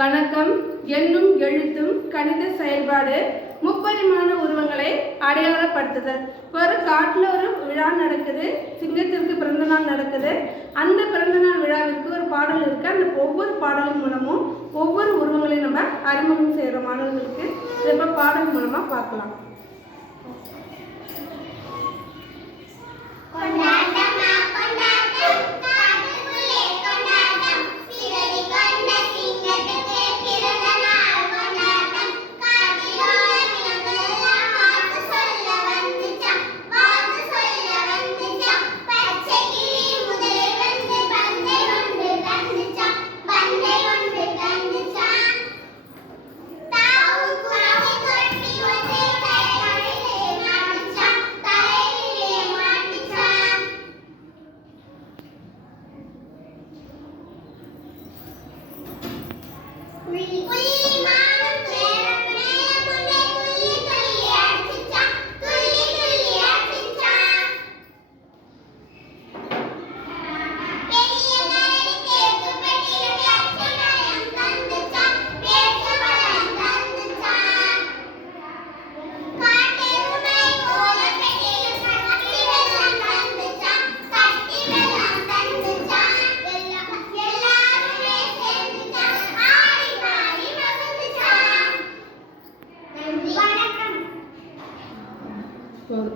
வணக்கம். எண்ணும் எழுத்தும் கணித செயல்பாடு முப்பரிமாண உருவங்களை அடையாளப்படுத்துதல். ஒரு காட்டில் ஒரு விழா நடக்குது சிங்கத்திற்கு பிறந்தநாள் நடக்குது. அந்த பிறந்தநாள் விழாவிற்கு ஒரு பாடல் இருக்குது அந்த ஒவ்வொரு பாடலின் மூலமும் ஒவ்வொரு உருவங்களையும் நம்ம அறிமுகம் செய்கிற மாணவர்களுக்கு இப்போ பாடல் மூலமாக பார்க்கலாம். Three. 我